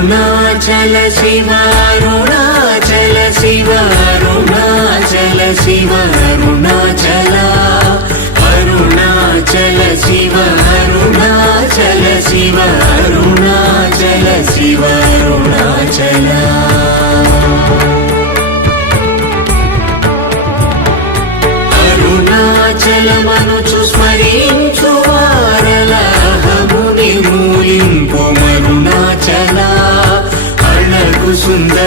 Arunachal Shiva Arunachal Shiva Arunachal Shiva Arunachal Arunachal Shiva Arunachal Shiva Arunachal Shiva Arunachal అరుణాచలమనుచు స్మరించు వారలహము నిర్మూలింపు Arunachal Azhagu Sundara